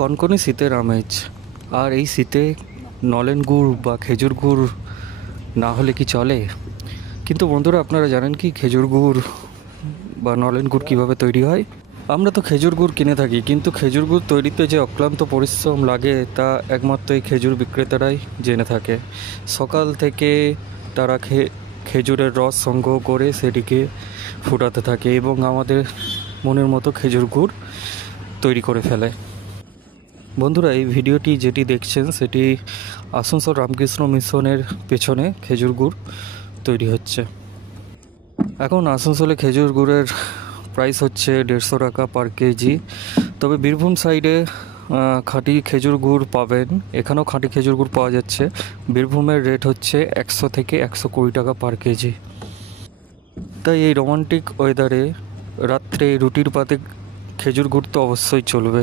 কনকনে শীতের আমেজ। আর এই শীতে নলেন গুড় বা খেজুর গুড় না হলে কি চলে? কিন্তু বন্ধুরা, আপনারা জানেন কি খেজুর গুড় বা নলেন গুড় কীভাবে তৈরি হয়? আমরা তো খেজুর গুড় কিনে থাকি, কিন্তু খেজুর গুড় তৈরিতে যে অক্লান্ত পরিশ্রম লাগে তা একমাত্র এই খেজুর বিক্রেতারাই জেনে থাকে। সকাল থেকে তারা খেজুরের রস সংগ্রহ করে সেটিকে ফুটাতে থাকে এবং আমাদের মনের মতো খেজুর গুড় তৈরি করে ফেলে। বন্ধুরা, এই ভিডিওটি যেটি দেখছেন সেটি আসানসোল রামকৃষ্ণ মিশনের পেছনে খেজুর গুড় তৈরি হচ্ছে। এখন আসানসোলে খেজুর গুড়ের প্রাইস হচ্ছে 150 টাকা পার কেজি। তবে বীরভূম সাইডে খাঁটি খেজুর গুড় পাবেন, এখানেও খাঁটি খেজুর গুড় পাওয়া যাচ্ছে। বীরভূমের রেট হচ্ছে 100 থেকে 120 টাকা পার কেজি। তাই এই রোমান্টিক ওয়েদারে রাত্রে রুটির পাতে খেজুর গুড় তো অবশ্যই চলবে।